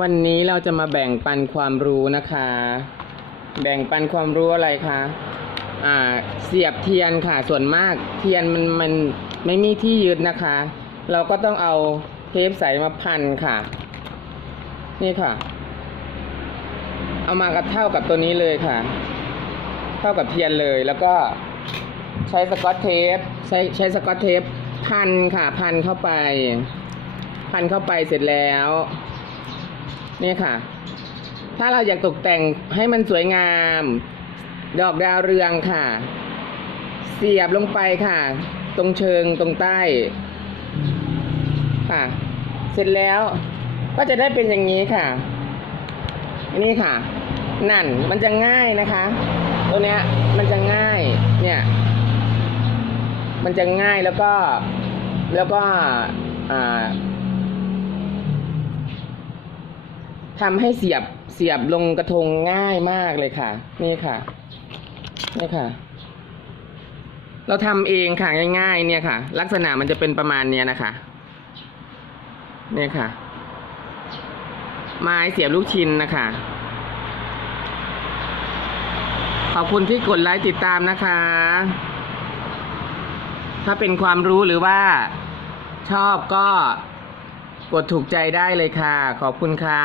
วันนี้เราจะมาแบ่งปันความรู้นะคะ แบ่งปันความรู้อะไรคะอ่าเสียบเทียนค่ะส่วนมากเทียนมันมันไม่มีที่ยึดนะคะ เราก็ต้องเอาเทปใสมาพันค่ะ นี่ค่ะ เอามากระเท่ากับตัวนี้เลยค่ะ เท่ากับเทียนเลยแล้วก็ใช้สกอตเทปใช้ใช้สกอตเทปพันค่ะ พันเข้าไป พันเข้าไปเสร็จแล้ว นี่ค่ะ ถ้าเราอยากตกแต่งให้มันสวยงาม ดอกดาวเรืองค่ะ เสียบลงไปค่ะ ตรงเชิงตรงใต้ ค่ะ เสร็จแล้วก็จะได้เป็นอย่างนี้ค่ะ นี่ค่ะ นั่นมันจะง่ายนะคะ ตัวเนี้ยมันจะง่าย เนี่ย มันจะง่ายแล้วก็ แล้วก็ อ่า ทำให้เสียบเสียบลงกระทงง่ายมากเลยค่ะ นี่ค่ะ นี่ค่ะ เราทำเองค่ะง่ายๆ เนี่ยค่ะ ลักษณะมันจะเป็นประมาณเนี้ยนะคะ เนี่ยค่ะ ไม้เสียบลูกชิ้นนะคะ ขอบคุณที่กดไลค์ติดตามนะคะ ถ้าเป็นความรู้หรือว่าชอบก็ กดถูกใจได้เลยค่ะ ขอบคุณค่ะ